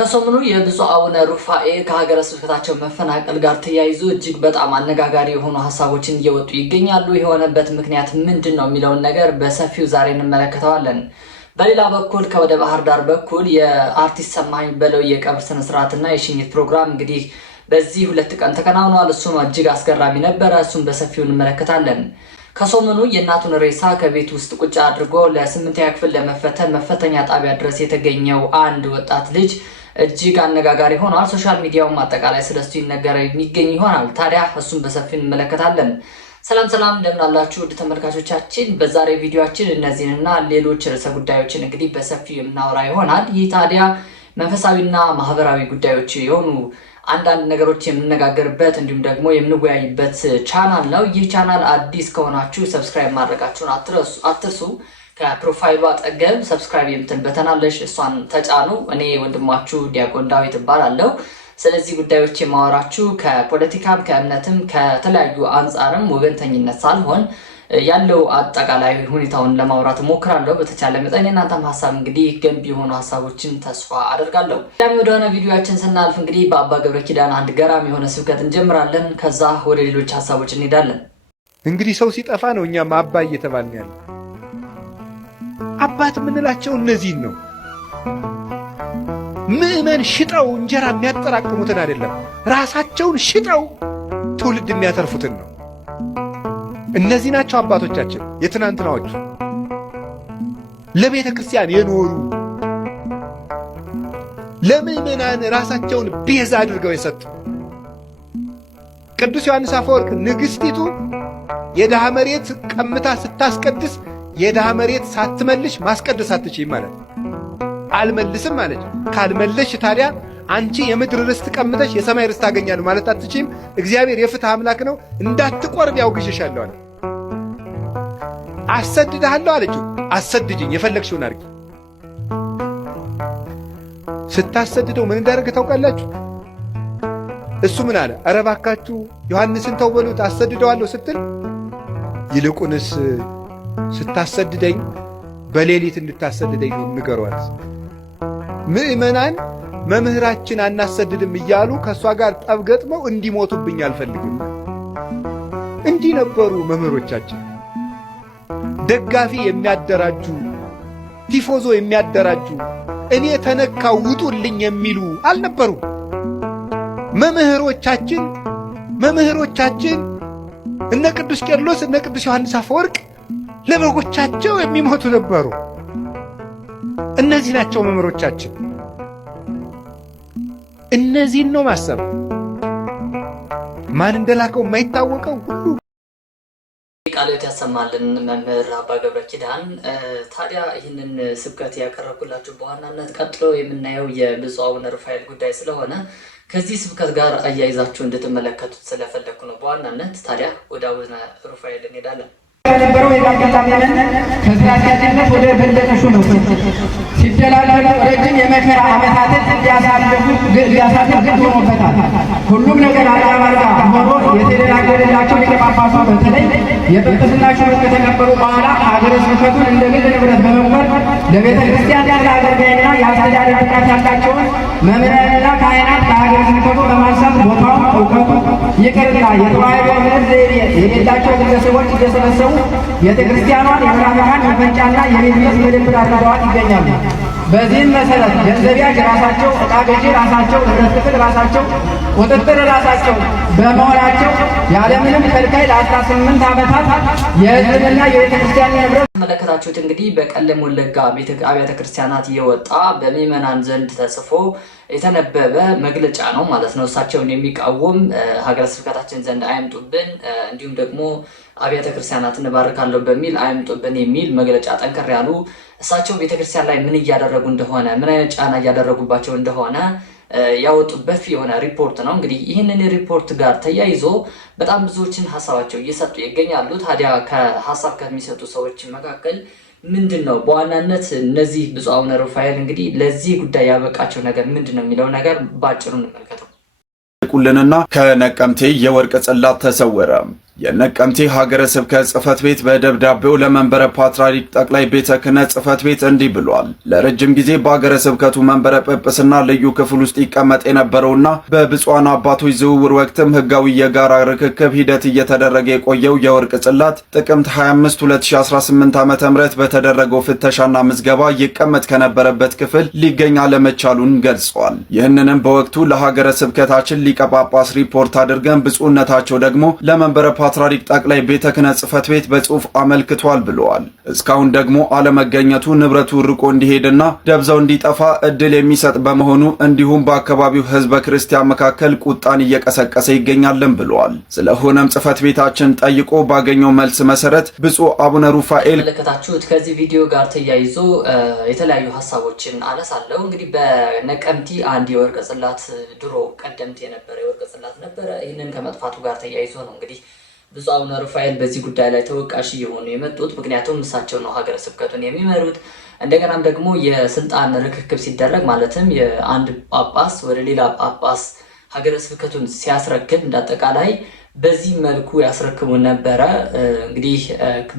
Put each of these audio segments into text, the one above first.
ከሰሞኑ የብፁዕ አቡነ ሩፋኤል ከሀገረ ስብከታቸው መፈናቀል ጋር ተያይዞ እጅግ በጣም አነጋጋሪ የሆኑ ሀሳቦችን እየወጡ ይገኛሉ። የሆነበት ምክንያት ምንድን ነው የሚለውን ነገር በሰፊው ዛሬ እንመለከተዋለን። በሌላ በኩል ከወደ ባህር ዳር በኩል የአርቲስት ሰማኸኝ በለው የቀብር ስነ ስርዓትና የሽኝት ፕሮግራም እንግዲህ በዚህ 2 ቀን ተከናውኗል። እሱም እጅግ አስገራሚ ነበረ። እሱም በሰፊው እንመለከታለን። ከሰሞኑ የእናቱን ሬሳ ከቤት ውስጥ ቁጭ አድርጎ ለ8ኛ ክፍል ለመፈተን መፈተኛ ጣቢያ ድረስ የተገኘው አንድ ወጣት ልጅ እጅግ አነጋጋሪ ሆኗል። ሶሻል ሚዲያውም አጠቃላይ ስለሱ ይነገር የሚገኝ ይሆናል። ታዲያ እሱን በሰፊው እንመለከታለን። ሰላም እንደምን አላችሁ ውድ ተመልካቾቻችን። በዛሬ ቪዲዮአችን እነዚህንና ሌሎች ርዕሰ ጉዳዮችን እንግዲህ በሰፊው የምናወራ ይሆናል። ይህ ታዲያ መንፈሳዊና ማህበራዊ ጉዳዮች የሆኑ አንዳንድ ነገሮች የምንነጋገርበት እንዲሁም ደግሞ የምንወያይበት ቻናል ነው። ይህ ቻናል አዲስ ከሆናችሁ ሰብስክራይብ ማድረጋችሁን አትርሱ። ከፕሮፋይሉ አጠገብ ሰብስክራይብ የምትል በተን አለች፣ እሷን ተጫኑ። እኔ ወንድማችሁ ዲያቆን ዳዊት እባላለሁ። ስለዚህ ጉዳዮች የማወራችሁ ከፖለቲካም ከእምነትም ከተለያዩ አንጻርም ወገንተኝነት ሳልሆን ያለው አጠቃላይ ሁኔታውን ለማውራት እሞክራለሁ። በተቻለ መጠን የእናንተም ሀሳብ እንግዲህ ገንቢ የሆኑ ሀሳቦችን ተስፋ አደርጋለሁ። ቀዳሚ ወደሆነ ቪዲዮአችን ስናልፍ እንግዲህ በአባ ገብረ ኪዳን አንድ ገራሚ የሆነ ስብከት እንጀምራለን። ከዛ ወደ ሌሎች ሀሳቦች እንሄዳለን። እንግዲህ ሰው ሲጠፋ ነው እኛም አባ እየተባልን ያለ። አባት የምንላቸው እነዚህን ነው። ምዕመን ሽጠው እንጀራ የሚያጠራቅሙትን አይደለም፣ ራሳቸውን ሽጠው ትውልድ የሚያተርፉትን ነው። እነዚህ ናቸው አባቶቻችን የትናንትናዎቹ፣ ለቤተ ክርስቲያን የኖሩ ለምዕመናን ራሳቸውን ቤዛ አድርገው የሰጡ። ቅዱስ ዮሐንስ አፈወርቅ ንግሥቲቱ የድሃ መሬት ቀምታ ስታስቀድስ የድሃ መሬት ሳትመልሽ ማስቀደስ አትችይም ማለት አልመልስም ማለት። ካልመለሽ ታዲያ አንቺ የምድር ርስት ቀምተሽ የሰማይ ርስት ታገኛለህ ማለት አትችይም። እግዚአብሔር የፍትህ አምላክ ነው፣ እንዳትቆርብ ያውግሽሻለሁ አለ። አሰድድሃለሁ አለችው። አሰድጅኝ፣ የፈለግሽውን አድርጊ። ስታሰድደው ምን እንዳደረገ ታውቃላችሁ? እሱ ምን አለ? ኧረ እባካችሁ ዮሐንስን ተው በሉት አሰድደዋለሁ ስትል፣ ይልቁንስ ስታሰድደኝ በሌሊት እንድታሰድደኝ ንገሯት። ምዕመናን መምህራችን አናሰድድም እያሉ ከእሷ ጋር ጠብ ገጥመው እንዲሞቱብኝ አልፈልግም። እንዲህ ነበሩ መምህሮቻችን። ደጋፊ የሚያደራጁ፣ ቲፎዞ የሚያደራጁ፣ እኔ ተነካው ውጡልኝ የሚሉ አልነበሩ። መምህሮቻችን እነ ቅዱስ ቄርሎስ እነ ቅዱስ ዮሐንስ አፈወርቅ ለበጎቻቸው የሚሞቱ ነበሩ። እነዚህ ናቸው መምህሮቻችን። እነዚህን ነው ማሰብ። ማን እንደላከው የማይታወቀው ሁሉ ቃልዮት ያሰማልን መምህር አባ ገብረ ኪዳን። ታዲያ ይህንን ስብከት ያቀረብኩላችሁ በዋናነት ቀጥሎ የምናየው የብፁዕ አቡነ ሩፋኤል ጉዳይ ስለሆነ ከዚህ ስብከት ጋር አያይዛችሁ እንድትመለከቱት ስለፈለግኩ ነው በዋናነት። ታዲያ ወደ አቡነ ሩፋኤል እንሄዳለን። የነበረው የቃልታ ዘመን ከስራ አስኪያጅነት ወደ በለጠ ሹመት ሲደላደሉ ረጅም የመከራ ዓመታትን እንዲያሳልፍ ግድ ሆኖበታል። ሁሉም ነገር አልጋ ሆኖ የተደላደለላቸው ሊቀ ጳጳሱ በተለይ የጵጵስና ሹመት ከተቀበሉ በኋላ ሀገረ ስብከቱን እንደ ግል ንብረት በመቁጠር ለቤተ ክርስቲያን ያለ አገልጋይና የአስተዳደር ብቃት ያላቸውን መምህራንና ካህናት ከሀገረ ስብከቱ በማንሳት ቦታውን እውቀቱ ይቅርና የተዋሕዶ እምነት ዘይቤ የሌላቸው ግለሰቦች እየሰበሰቡ ቤተ ክርስቲያኗን የምዕራባውያን መፈንጫና የቢዝነስ መደብር አድርገዋት ይገኛሉ። በዚህም መሰረት ገንዘብ ያዥ ራሳቸው፣ ዕቃ ገዢ ራሳቸው፣ ንብረት ክፍል ራሳቸው፣ ቁጥጥር ራሳቸው በመሆናቸው ያለምንም ከልካይ ለ18 ዓመታት የሕዝብና የቤተ ክርስቲያን ንብረት ተመለከታችሁት። እንግዲህ በቀለም ወለጋ አብያተ ክርስቲያናት የወጣ በምዕመናን ዘንድ ተጽፎ የተነበበ መግለጫ ነው ማለት ነው። እሳቸውን የሚቃወም ሀገረ ስብከታችን ዘንድ አይምጡብን፣ እንዲሁም ደግሞ አብያተ ክርስቲያናትን እባርካለሁ በሚል አይምጡብን የሚል መግለጫ ጠንከር ያሉ እሳቸው ቤተክርስቲያን ላይ ምን እያደረጉ እንደሆነ ምን አይነት ጫና እያደረጉባቸው እንደሆነ ያወጡበት የሆነ ሪፖርት ነው። እንግዲህ ይህንን ሪፖርት ጋር ተያይዞ በጣም ብዙዎችን ሀሳባቸው እየሰጡ ይገኛሉ። ታዲያ ከሀሳብ ከሚሰጡ ሰዎች መካከል ምንድን ነው በዋናነት እነዚህ ብፁዕ አቡነ ሩፋኤል እንግዲህ ለዚህ ጉዳይ ያበቃቸው ነገር ምንድን ነው የሚለው ነገር ባጭሩ እንመልከተው። ቁልንና ከነቀምቴ የወርቅ ጽላት ተሰወረ። የነቀምቴ ሀገረ ስብከት ጽሕፈት ቤት በደብዳቤው ለመንበረ ፓትርያርክ ጠቅላይ ቤተ ክህነት ጽሕፈት ቤት እንዲህ ብሏል። ለረጅም ጊዜ በሀገረ ስብከቱ መንበረ ጵጵስና ልዩ ክፍል ውስጥ ይቀመጥ የነበረውና በብፁዓን አባቶች ዝውውር ወቅትም ሕጋዊ የጋራ ርክክብ ሂደት እየተደረገ የቆየው የወርቅ ጽላት ጥቅምት 25 2018 ዓ.ም በተደረገው ፍተሻና ምዝገባ ይቀመጥ ከነበረበት ክፍል ሊገኝ አለመቻሉን ገልጸዋል። ይህንንም በወቅቱ ለሀገረ ስብከታችን ሊቀ ጳጳስ ሪፖርት አድርገን ብፁዕነታቸው ደግሞ ለመንበረ ፓትርያርክ ጠቅላይ ቤተ ክህነት ጽሕፈት ቤት በጽሑፍ አመልክቷል ብለዋል። እስካሁን ደግሞ አለመገኘቱ ንብረቱ ርቆ እንዲሄድና ደብዛው እንዲጠፋ እድል የሚሰጥ በመሆኑ እንዲሁም በአካባቢው ሕዝበ ክርስቲያን መካከል ቁጣን እየቀሰቀሰ ይገኛልን ብለዋል። ስለሆነም ጽሕፈት ቤታችን ጠይቆ ባገኘው መልስ መሰረት ብፁዕ አቡነ ሩፋኤል መለከታችሁት ከዚህ ቪዲዮ ጋር ተያይዞ የተለያዩ ሀሳቦችን አነሳለሁ። እንግዲህ በነቀምቴ አንድ የወርቅ ጽላት ድሮ ቀደምት የነበረ የወርቅ ጽላት ነበረ። ይህንን ከመጥፋቱ ጋር ተያይዞ ነው እንግዲህ ብፁዕ አቡነ ሩፋኤል በዚህ ጉዳይ ላይ ተወቃሽ እየሆኑ የመጡት። ምክንያቱም እሳቸው ነው ሀገረ ስብከቱን የሚመሩት። እንደገናም ደግሞ የስልጣን ርክክብ ሲደረግ ማለትም የአንድ ጳጳስ ወደ ሌላ ጳጳስ ሀገረ ስብከቱን ሲያስረክብ እንዳጠቃላይ በዚህ መልኩ ያስረክቡ ነበረ። እንግዲህ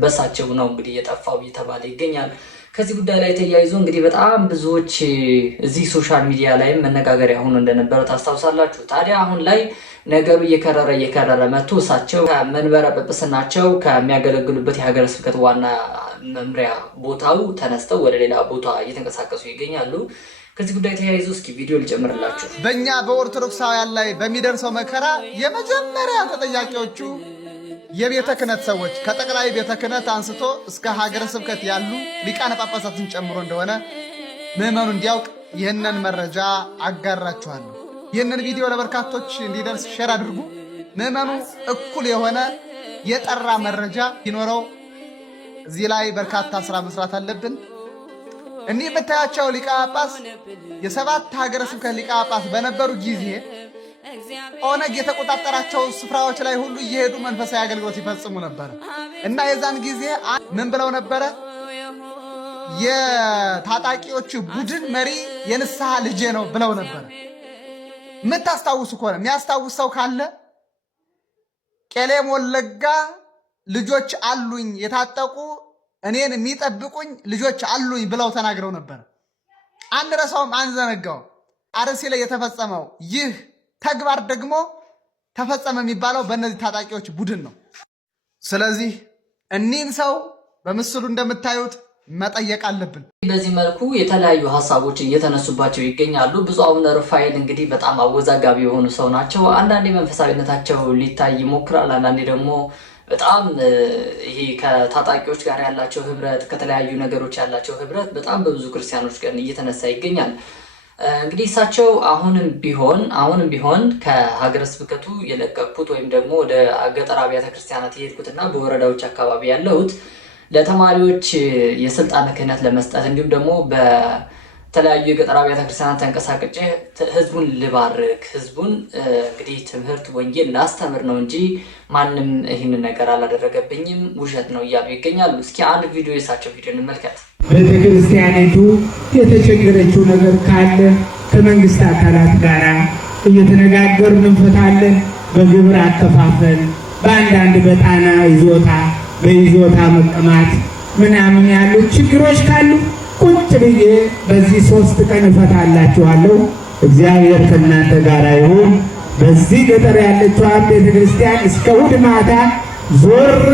በሳቸው ነው እንግዲህ የጠፋው እየተባለ ይገኛል። ከዚህ ጉዳይ ላይ ተያይዞ እንግዲህ በጣም ብዙዎች እዚህ ሶሻል ሚዲያ ላይም መነጋገሪያ ሆኖ እንደነበረ ታስታውሳላችሁ። ታዲያ አሁን ላይ ነገሩ እየከረረ መጥቶ እሳቸው ከመንበረ ጵጵስናቸው ከሚያገለግሉበት የሀገረ ስብከት ዋና መምሪያ ቦታው ተነስተው ወደ ሌላ ቦታ እየተንቀሳቀሱ ይገኛሉ። ከዚህ ጉዳይ ተያይዞ እስኪ ቪዲዮ ልጨምርላችሁ። በእኛ በኦርቶዶክሳውያን ላይ በሚደርሰው መከራ የመጀመሪያ ተጠያቂዎቹ የቤተ ክህነት ሰዎች ከጠቅላይ ቤተ ክህነት አንስቶ እስከ ሀገረ ስብከት ያሉ ሊቃነ ጳጳሳትን ጨምሮ እንደሆነ ምዕመኑ እንዲያውቅ ይህንን መረጃ አጋራችኋለሁ። ይህንን ቪዲዮ ለበርካቶች እንዲደርስ ሼር አድርጉ። ምዕመኑ እኩል የሆነ የጠራ መረጃ ይኖረው። እዚህ ላይ በርካታ ስራ መስራት አለብን። እኒህ የምታያቸው ሊቀ ጳጳስ የ7 ሀገረ ስብከት ሊቀ ጳጳስ በነበሩ ጊዜ ኦነግ የተቆጣጠራቸው ስፍራዎች ላይ ሁሉ እየሄዱ መንፈሳዊ አገልግሎት ይፈጽሙ ነበር እና የዛን ጊዜ ምን ብለው ነበረ? የታጣቂዎቹ ቡድን መሪ የንስሐ ልጄ ነው ብለው ነበር። የምታስታውሱ ከሆነ የሚያስታውስ ሰው ካለ ቄለም ወለጋ ልጆች አሉኝ፣ የታጠቁ እኔን የሚጠብቁኝ ልጆች አሉኝ ብለው ተናግረው ነበር። አንረሳውም፣ አንዘነጋውም። አርሲ ላይ የተፈጸመው ይህ ተግባር ደግሞ ተፈጸመ የሚባለው በእነዚህ ታጣቂዎች ቡድን ነው። ስለዚህ እኒህን ሰው በምስሉ እንደምታዩት መጠየቅ አለብን። በዚህ መልኩ የተለያዩ ሀሳቦች እየተነሱባቸው ይገኛሉ። ብፁዕ አቡነ ሩፋኤል እንግዲህ በጣም አወዛጋቢ የሆኑ ሰው ናቸው። አንዳንዴ መንፈሳዊነታቸው ሊታይ ይሞክራል፣ አንዳንዴ ደግሞ በጣም ይሄ ከታጣቂዎች ጋር ያላቸው ህብረት፣ ከተለያዩ ነገሮች ያላቸው ህብረት በጣም በብዙ ክርስቲያኖች ጋር እየተነሳ ይገኛል። እንግዲህ እሳቸው አሁንም ቢሆን ከሀገረ ስብከቱ የለቀኩት ወይም ደግሞ ወደ ገጠር አብያተ ክርስቲያናት የሄድኩትና በወረዳዎች አካባቢ ያለሁት ለተማሪዎች የስልጣን ክህነት ለመስጠት እንዲሁም ደግሞ በተለያዩ የገጠር አብያተ ክርስቲያናት ተንቀሳቅጬ ህዝቡን ልባርክ፣ ህዝቡን እንግዲህ ትምህርት ወንጌል ላስተምር ነው እንጂ ማንም ይህንን ነገር አላደረገብኝም፣ ውሸት ነው እያሉ ይገኛሉ። እስኪ አንድ ቪዲዮ የእሳቸው ቪዲዮ እንመልከት። ቤተክርስቲያኒቱ የተቸገረችው ነገር ካለ ከመንግስት አካላት ጋር እየተነጋገርን እንፈታለን። በግብር አከፋፈል፣ በአንዳንድ በጣና ይዞታ በይዞታ መቀማት ምናምን ያሉ ችግሮች ካሉ ቁጭ ብዬ በዚህ 3 ቀን እፈታላችኋለሁ። እግዚአብሔር ከእናንተ ጋር ይሁን። በዚህ ገጠር ያለችዋን ቤተክርስቲያን እስከ እሑድ ማታ ዞሬ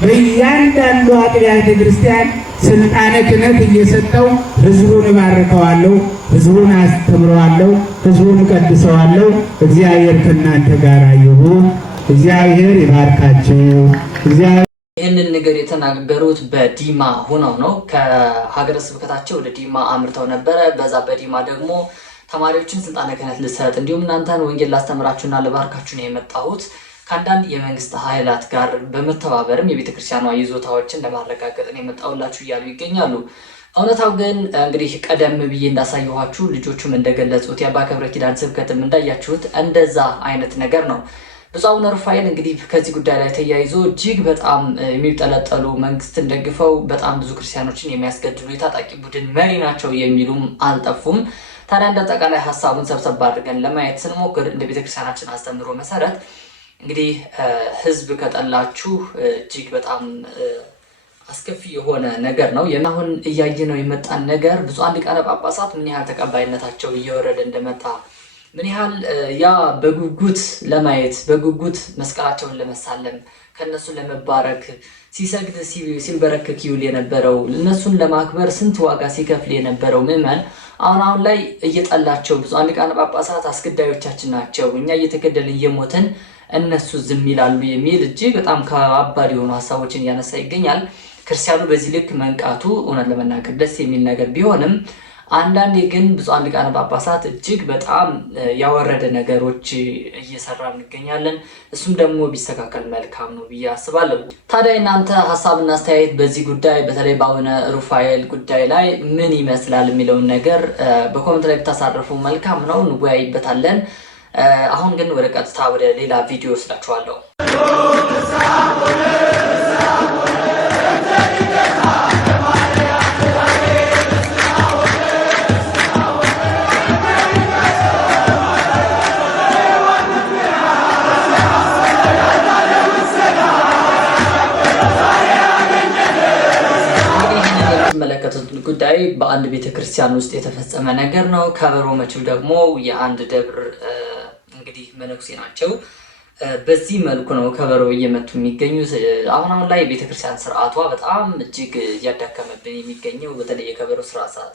በእያንዳንዱ አጥቢያ ቤተክርስቲያን ስልጣነ ክህነት እየሰጠው ህዝቡን እባርከዋለሁ፣ ህዝቡን አስተምረዋለሁ፣ ህዝቡን እቀድሰዋለሁ። እግዚአብሔር ከእናንተ ጋር ይሁን። እግዚአብሔር ይባርካችሁ። ይህንን ነገር የተናገሩት በዲማ ሆነው ነው። ከሀገረ ስብከታቸው ወደ ዲማ አምርተው ነበረ። በዛ በዲማ ደግሞ ተማሪዎችን ስልጣነ ክህነት ልሰጥ እንዲሁም እናንተን ወንጌል ላስተምራችሁና ልባርካችሁ ነው የመጣሁት ከአንዳንድ የመንግስት ኃይላት ጋር በመተባበርም የቤተ ክርስቲያኗ ይዞታዎችን ለማረጋገጥ ነው የመጣሁላችሁ እያሉ ይገኛሉ። እውነታው ግን እንግዲህ ቀደም ብዬ እንዳሳየኋችሁ ልጆቹም እንደገለጹት የአባ ገብረ ኪዳን ስብከትም እንዳያችሁት እንደዛ አይነት ነገር ነው። ብፁዕ አቡነ ሩፋኤል እንግዲህ ከዚህ ጉዳይ ላይ ተያይዞ እጅግ በጣም የሚጠለጠሉ መንግስትን ደግፈው በጣም ብዙ ክርስቲያኖችን የሚያስገድሉ የታጣቂ ቡድን መሪ ናቸው የሚሉም አልጠፉም። ታዲያ እንደ አጠቃላይ ሀሳቡን ሰብሰብ አድርገን ለማየት ስንሞክር እንደ ቤተክርስቲያናችን አስተምህሮ መሰረት እንግዲህ ህዝብ ከጠላችሁ እጅግ በጣም አስከፊ የሆነ ነገር ነው። አሁን እያየነው የመጣን ነገር ብፁዓን ሊቃነ ጳጳሳት ምን ያህል ተቀባይነታቸው እየወረደ እንደመጣ ምን ያህል ያ በጉጉት ለማየት በጉጉት መስቀላቸውን ለመሳለም ከነሱ ለመባረክ ሲሰግድ ሲንበረከክ ይውል የነበረው እነሱን ለማክበር ስንት ዋጋ ሲከፍል የነበረው ምዕመን አሁን ላይ እየጠላቸው ብፁዓን ሊቃነ ጳጳሳት አስገዳዮቻችን ናቸው፣ እኛ እየተገደልን እየሞትን እነሱ ዝም ይላሉ የሚል እጅግ በጣም ከባድ የሆኑ ሀሳቦችን እያነሳ ይገኛል። ክርስቲያኑ በዚህ ልክ መንቃቱ እውነት ለመናገር ደስ የሚል ነገር ቢሆንም አንዳንዴ ግን ብፁዓን ሊቃነ ጳጳሳት እጅግ በጣም ያወረደ ነገሮች እየሰራ እንገኛለን። እሱም ደግሞ ቢስተካከል መልካም ነው ብዬ አስባለሁ። ታዲያ እናንተ ሀሳብና አስተያየት በዚህ ጉዳይ በተለይ በአቡነ ሩፋኤል ጉዳይ ላይ ምን ይመስላል የሚለውን ነገር በኮሜንት ላይ ብታሳርፉ መልካም ነው፣ እንወያይበታለን። አሁን ግን ወደ ቀጥታ ወደ ሌላ ቪዲዮ ወስዳችኋለሁ። ጉዳይ በአንድ ቤተክርስቲያን ውስጥ የተፈጸመ ነገር ነው። ከበሮ መቺው ደግሞ የአንድ ደብር እንግዲህ መነኩሴ ናቸው። በዚህ መልኩ ነው ከበሮ እየመቱ የሚገኙት። አሁን ላይ ቤተክርስቲያን ስርዓቷ በጣም እጅግ እያዳከመብን የሚገኘው በተለይ የከበሮ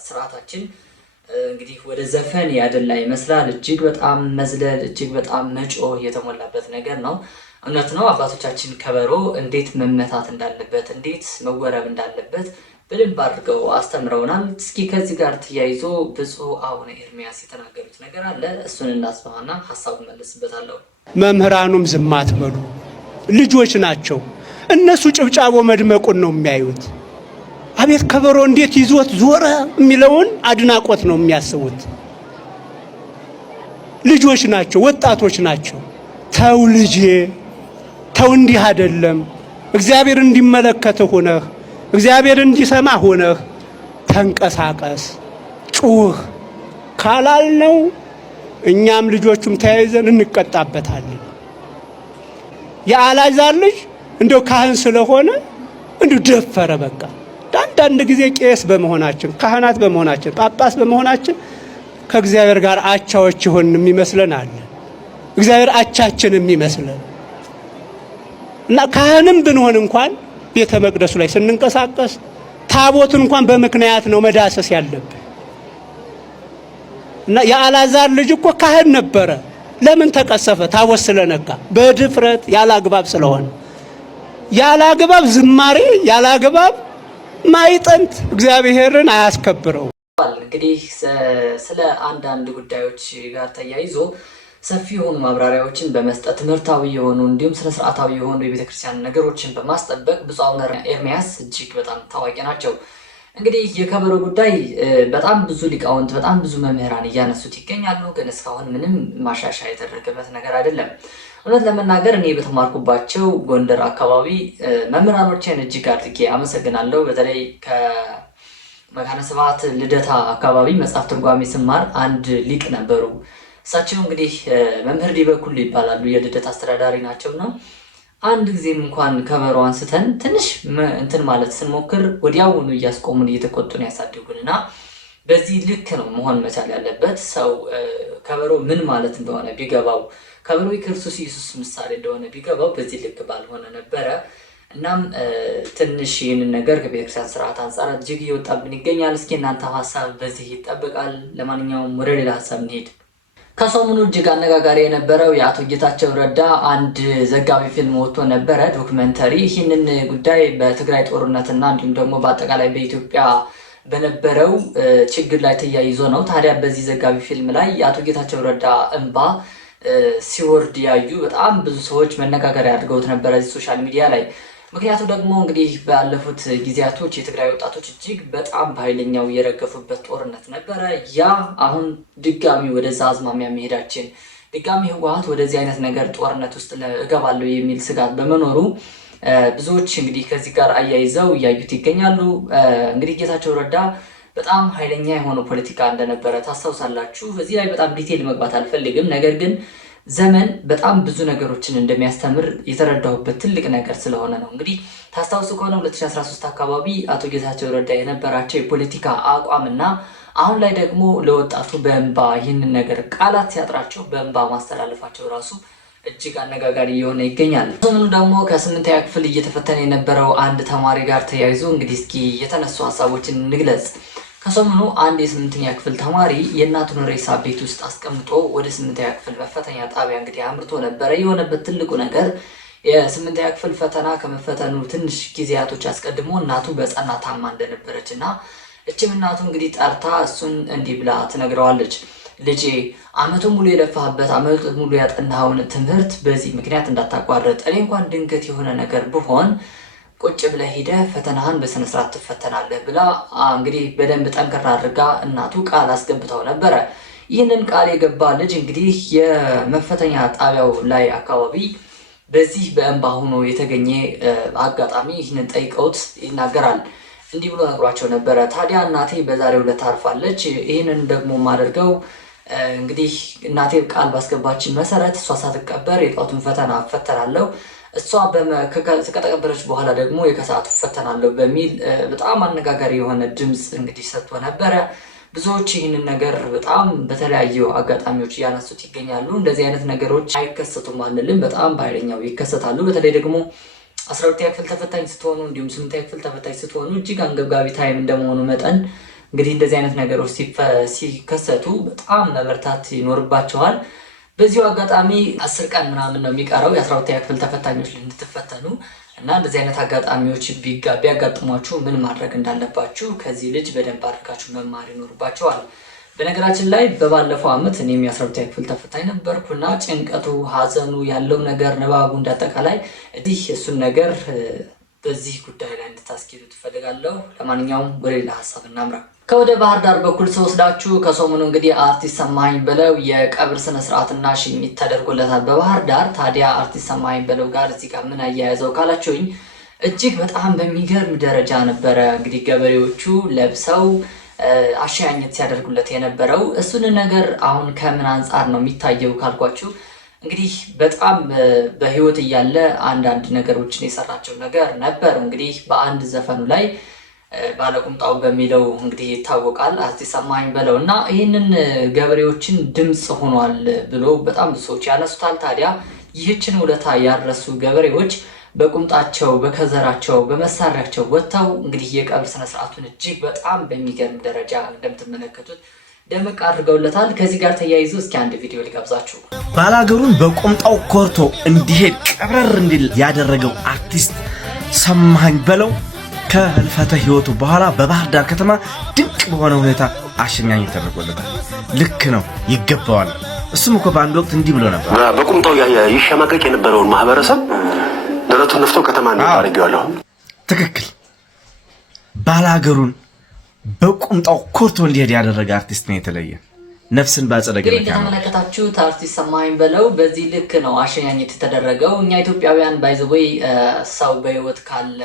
ስርዓታችን እንግዲህ ወደ ዘፈን ያደላ ይመስላል። እጅግ በጣም መዝለል፣ እጅግ በጣም መጮህ የተሞላበት ነገር ነው። እውነት ነው። አባቶቻችን ከበሮ እንዴት መመታት እንዳለበት፣ እንዴት መወረብ እንዳለበት በደንብ አድርገው አስተምረውናል። እስኪ ከዚህ ጋር ተያይዞ ብፁዕ አቡነ ኤርሚያስ የተናገሩት ነገር አለ። እሱን እናስማና ሀሳቡን መለስበታለሁ። መምህራኑም ዝም አትበሉ፣ ልጆች ናቸው። እነሱ ጭብጫቦ መድመቁን ነው የሚያዩት። አቤት ከበሮ እንዴት ይዞት ዞረ የሚለውን አድናቆት ነው የሚያስቡት። ልጆች ናቸው፣ ወጣቶች ናቸው። ተው ልጄ ተው፣ እንዲህ አይደለም። እግዚአብሔር እንዲመለከት ሆነህ እግዚአብሔር እንዲሰማ ሆነህ ተንቀሳቀስ፣ ጩህ ካላልነው እኛም ልጆቹም ተያይዘን እንቀጣበታለን። የአልዓዛር ልጅ እንደው ካህን ስለሆነ እንደው ደፈረ። በቃ አንዳንድ ጊዜ ቄስ በመሆናችን ካህናት በመሆናችን ጳጳስ በመሆናችን ከእግዚአብሔር ጋር አቻዎች ይሆን የሚመስለን አለ። እግዚአብሔር አቻችን የሚመስለን እና ካህንም ብንሆን እንኳን ቤተ መቅደሱ ላይ ስንንቀሳቀስ ታቦት እንኳን በምክንያት ነው መዳሰስ ያለብን። እና የአልዓዛር ልጅ እኮ ካህን ነበረ። ለምን ተቀሰፈ? ታቦት ስለነካ፣ በድፍረት ያላግባብ ስለሆነ። ያላግባብ ዝማሬ፣ ያላግባብ ማይጠንት እግዚአብሔርን አያስከብረው። እንግዲህ ስለ አንዳንድ ጉዳዮች ጋር ተያይዞ ሰፊ የሆኑ ማብራሪያዎችን በመስጠት ትምህርታዊ የሆኑ እንዲሁም ስነ ስርዓታዊ የሆኑ የቤተክርስቲያን ነገሮችን በማስጠበቅ ብፁዕ አቡነ ኤርሚያስ እጅግ በጣም ታዋቂ ናቸው። እንግዲህ የከበሮ ጉዳይ በጣም ብዙ ሊቃውንት በጣም ብዙ መምህራን እያነሱት ይገኛሉ። ግን እስካሁን ምንም ማሻሻያ የተደረገበት ነገር አይደለም። እውነት ለመናገር እኔ በተማርኩባቸው ጎንደር አካባቢ መምህራኖችን እጅግ አድርጌ አመሰግናለሁ። በተለይ ከመካነ ስብሐት ልደታ አካባቢ መጽሐፍ ትርጓሜ ስማር አንድ ሊቅ ነበሩ። እሳቸው እንግዲህ መምህር ዲበኩሉ ይባላሉ። የልደታ አስተዳዳሪ ናቸውና አንድ ጊዜም እንኳን ከበሮ አንስተን ትንሽ እንትን ማለት ስንሞክር ወዲያውኑ እያስቆሙን እየተቆጡን ያሳድጉንና በዚህ ልክ ነው መሆን መቻል ያለበት። ሰው ከበሮ ምን ማለት እንደሆነ ቢገባው፣ ከበሮ የክርስቶስ ኢየሱስ ምሳሌ እንደሆነ ቢገባው በዚህ ልክ ባልሆነ ነበረ። እናም ትንሽ ይህንን ነገር ከቤተክርስቲያን ስርዓት አንጻር እጅግ እየወጣብን ይገኛል። እስኪ እናንተ ሀሳብ በዚህ ይጠበቃል። ለማንኛውም ወደ ሌላ ሀሳብ እንሄድ። ከሰሞኑ እጅግ አነጋጋሪ የነበረው የአቶ ጌታቸው ረዳ አንድ ዘጋቢ ፊልም ወጥቶ ነበረ፣ ዶክመንተሪ። ይህንን ጉዳይ በትግራይ ጦርነትና እንዲሁም ደግሞ በአጠቃላይ በኢትዮጵያ በነበረው ችግር ላይ ተያይዞ ነው። ታዲያ በዚህ ዘጋቢ ፊልም ላይ የአቶ ጌታቸው ረዳ እንባ ሲወርድ ያዩ በጣም ብዙ ሰዎች መነጋገሪያ አድርገውት ነበረ እዚህ ሶሻል ሚዲያ ላይ። ምክንያቱ ደግሞ እንግዲህ ባለፉት ጊዜያቶች የትግራይ ወጣቶች እጅግ በጣም በኃይለኛው የረገፉበት ጦርነት ነበረ። ያ አሁን ድጋሚ ወደዛ አዝማሚያ መሄዳችን፣ ድጋሚ ህወሓት ወደዚህ አይነት ነገር ጦርነት ውስጥ እገባለሁ የሚል ስጋት በመኖሩ ብዙዎች እንግዲህ ከዚህ ጋር አያይዘው እያዩት ይገኛሉ። እንግዲህ ጌታቸው ረዳ በጣም ኃይለኛ የሆነ ፖለቲካ እንደነበረ ታስታውሳላችሁ። በዚህ ላይ በጣም ዲቴል መግባት አልፈልግም። ነገር ግን ዘመን በጣም ብዙ ነገሮችን እንደሚያስተምር የተረዳሁበት ትልቅ ነገር ስለሆነ ነው። እንግዲህ ታስታውሱ ከሆነ 2013 አካባቢ አቶ ጌታቸው ረዳ የነበራቸው የፖለቲካ አቋምና አሁን ላይ ደግሞ ለወጣቱ በእንባ ይህንን ነገር ቃላት ሲያጥራቸው በእንባ ማስተላለፋቸው ራሱ እጅግ አነጋጋሪ የሆነ ይገኛል። ሰሞኑን ደግሞ ከ8ኛ ክፍል እየተፈተነ የነበረው አንድ ተማሪ ጋር ተያይዞ እንግዲህ እስኪ የተነሱ ሀሳቦችን እንግለጽ። ከሰሞኑ አንድ የ8ኛ ክፍል ተማሪ የእናቱን ሬሳ ቤት ውስጥ አስቀምጦ ወደ 8ኛ ክፍል መፈተኛ ጣቢያ እንግዲህ አምርቶ ነበረ። የሆነበት ትልቁ ነገር የ8ኛ ክፍል ፈተና ከመፈተኑ ትንሽ ጊዜያቶች አስቀድሞ እናቱ በጸና ታማ እንደነበረች እና እችም እናቱ እንግዲህ ጠርታ እሱን እንዲህ ብላ ትነግረዋለች። ልጄ አመቱን ሙሉ የለፋህበት አመቱን ሙሉ ያጠናኸውን ትምህርት በዚህ ምክንያት እንዳታቋርጥ፣ እኔ እንኳን ድንገት የሆነ ነገር ብሆን ቁጭ ብለህ ሄደህ ፈተናህን በስነ ስርዓት ትፈተናለህ ብላ እንግዲህ በደንብ ጠንከራ አድርጋ እናቱ ቃል አስገብታው ነበረ። ይህንን ቃል የገባ ልጅ እንግዲህ የመፈተኛ ጣቢያው ላይ አካባቢ በዚህ በእንባ ሆኖ የተገኘ አጋጣሚ ይህንን ጠይቀውት ይናገራል። እንዲህ ብሎ ነግሯቸው ነበረ። ታዲያ እናቴ በዛሬው ዕለት ታርፋለች። ይህንን ደግሞ ማደርገው እንግዲህ እናቴ ቃል ባስገባችን መሰረት እሷ ሳትቀበር የጧቱን ፈተና እፈተናለሁ፣ እሷ ከተቀበረች በኋላ ደግሞ የከሰዓቱ እፈተናለሁ በሚል በጣም አነጋጋሪ የሆነ ድምፅ እንግዲህ ሰጥቶ ነበረ። ብዙዎች ይህንን ነገር በጣም በተለያዩ አጋጣሚዎች እያነሱት ይገኛሉ። እንደዚህ አይነት ነገሮች አይከሰቱም አንልም፣ በጣም በኃይለኛው ይከሰታሉ። በተለይ ደግሞ 12ኛ ክፍል ተፈታኝ ስትሆኑ እንዲሁም 8ኛ ክፍል ተፈታኝ ስትሆኑ እጅግ አንገብጋቢ ታይም እንደመሆኑ መጠን እንግዲህ እንደዚህ አይነት ነገሮች ሲከሰቱ በጣም መበርታት ይኖርባቸዋል። በዚሁ አጋጣሚ 10 ቀን ምናምን ነው የሚቀረው የ12ኛ ክፍል ተፈታኞች እንድትፈተኑ እና እንደዚህ አይነት አጋጣሚዎች ቢያጋጥሟችሁ ምን ማድረግ እንዳለባችሁ ከዚህ ልጅ በደንብ አድርጋችሁ መማር ይኖርባቸዋል። በነገራችን ላይ በባለፈው ዓመት እኔም የ12ኛ ክፍል ተፈታኝ ነበርኩና ጭንቀቱ፣ ሀዘኑ ያለው ነገር ንባቡ እንዳጠቃላይ እንዲህ እሱን ነገር በዚህ ጉዳይ ላይ እንድታስኬዱ ትፈልጋለሁ። ለማንኛውም ወደ ሌላ ሀሳብ እናምራ። ከወደ ባህር ዳር በኩል ተወስዳችሁ ከሰሞኑ እንግዲህ አርቲስት ሰማኸኝ በለው የቀብር ስነ ስርዓትና ሽኝት ተደርጎለታል በባህር ዳር። ታዲያ አርቲስት ሰማኸኝ በለው ጋር እዚህ ጋር ምን አያያዘው ካላችሁኝ እጅግ በጣም በሚገርም ደረጃ ነበረ እንግዲህ ገበሬዎቹ ለብሰው አሸኛኘት ሲያደርጉለት የነበረው። እሱን ነገር አሁን ከምን አንጻር ነው የሚታየው ካልኳችሁ እንግዲህ በጣም በህይወት እያለ አንዳንድ ነገሮችን የሰራቸው ነገር ነበር። እንግዲህ በአንድ ዘፈኑ ላይ ባለቁምጣው በሚለው እንግዲህ ይታወቃል አርቲስት ሰማኸኝ በለው እና ይህንን ገበሬዎችን ድምፅ ሆኗል ብሎ በጣም ብዙ ሰዎች ያነሱታል። ታዲያ ይህችን ውለታ ያረሱ ገበሬዎች በቁምጣቸው፣ በከዘራቸው፣ በመሳሪያቸው ወጥተው እንግዲህ የቀብር ስነ ስርዓቱን እጅግ በጣም በሚገርም ደረጃ እንደምትመለከቱት ደመቅ አድርገውለታል። ከዚህ ጋር ተያይዞ እስኪ አንድ ቪዲዮ ሊጋብዛችሁ። ባላገሩን በቁምጣው ኮርቶ እንዲሄድ ቀብረር እንዲል ያደረገው አርቲስት ሰማኸኝ በለው ከህልፈተ ህይወቱ በኋላ በባህር ዳር ከተማ ድንቅ በሆነ ሁኔታ አሸኛኘት ተደርጎለታል። ልክ ነው፣ ይገባዋል። እሱም እኮ በአንድ ወቅት እንዲህ ብሎ ነበር። በቁምጣው ይሸማቀቅ የነበረውን ማህበረሰብ ደረቱን ነፍቶ ከተማ እንዲያደርገዋለሁ። ትክክል። ባላገሩን በቁምጣው ኮርቶ እንዲሄድ ያደረገ አርቲስት ነው። የተለየ ነፍስን ባጸደ ገነት ያለው ተመለከታችሁት። አርቲስት ሰማኸኝ በለው በዚህ ልክ ነው አሸኛኘት የተደረገው። እኛ ኢትዮጵያውያን ባይዘወይ ሰው በህይወት ካለ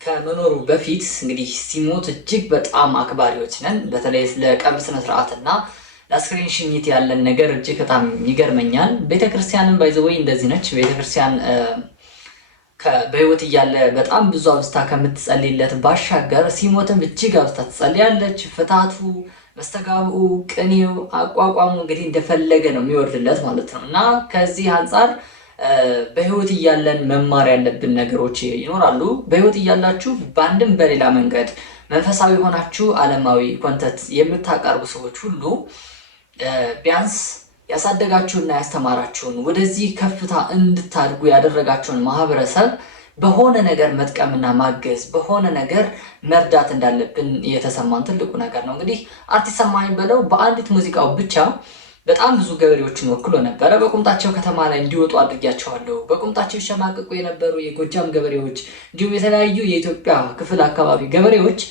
ከመኖሩ በፊት እንግዲህ ሲሞት እጅግ በጣም አክባሪዎች ነን። በተለይ ለቀብር ስነ ስርዓትና ለአስክሬን ሽኝት ያለን ነገር እጅግ በጣም ይገርመኛል። ቤተክርስቲያንም ባይዘወይ እንደዚህ ነች። ቤተክርስቲያን በህይወት እያለ በጣም ብዙ አብስታ ከምትጸልይለት ባሻገር ሲሞትም እጅግ አብስታ ትጸልያለች። ፍታቱ፣ መስተጋብኡ፣ ቅኔው፣ አቋቋሙ እንግዲህ እንደፈለገ ነው የሚወርድለት ማለት ነው እና ከዚህ አንጻር በህይወት እያለን መማር ያለብን ነገሮች ይኖራሉ። በህይወት እያላችሁ በአንድም በሌላ መንገድ መንፈሳዊ ሆናችሁ ዓለማዊ ኮንተንት የምታቀርቡ ሰዎች ሁሉ ቢያንስ ያሳደጋችሁና ያስተማራችሁን ወደዚህ ከፍታ እንድታድጉ ያደረጋችሁን ማህበረሰብ በሆነ ነገር መጥቀምና ማገዝ በሆነ ነገር መርዳት እንዳለብን የተሰማን ትልቁ ነገር ነው። እንግዲህ አርቲስት ሰማኸኝ በለው በአንዲት ሙዚቃው ብቻ በጣም ብዙ ገበሬዎችን ወክሎ ነበረ። በቁምጣቸው ከተማ ላይ እንዲወጡ አድርጊያቸዋለሁ። በቁምጣቸው ይሸማቀቁ የነበሩ የጎጃም ገበሬዎች እንዲሁም የተለያዩ የኢትዮጵያ ክፍል አካባቢ ገበሬዎች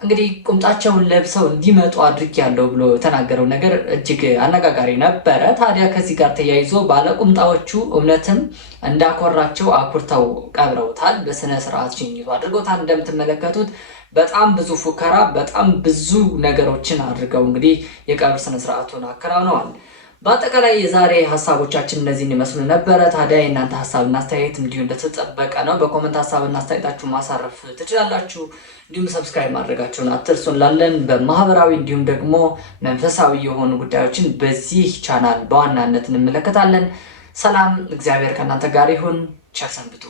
እንግዲህ ቁምጣቸውን ለብሰው እንዲመጡ አድርጊያለሁ ብሎ የተናገረው ነገር እጅግ አነጋጋሪ ነበረ። ታዲያ ከዚህ ጋር ተያይዞ ባለቁምጣዎቹ እውነትም እንዳኮራቸው አኩርተው ቀብረውታል። በስነ ስርዓት ሽኝቱ አድርገውታል። እንደምትመለከቱት በጣም ብዙ ፉከራ፣ በጣም ብዙ ነገሮችን አድርገው እንግዲህ የቀብር ስነ ስርዓቱን አከናውነዋል። በአጠቃላይ የዛሬ ሀሳቦቻችን እነዚህን ይመስሉ ነበረ። ታዲያ የእናንተ ሀሳብና አስተያየት እንዲሁ እንደተጠበቀ ነው። በኮመንት ሀሳብና አስተያየታችሁ ማሳረፍ ትችላላችሁ። እንዲሁም ሰብስክራይብ ማድረጋችሁን አትርሱ እንላለን። በማህበራዊ እንዲሁም ደግሞ መንፈሳዊ የሆኑ ጉዳዮችን በዚህ ቻናል በዋናነት እንመለከታለን። ሰላም፣ እግዚአብሔር ከእናንተ ጋር ይሁን። ቸር ሰንብቱ።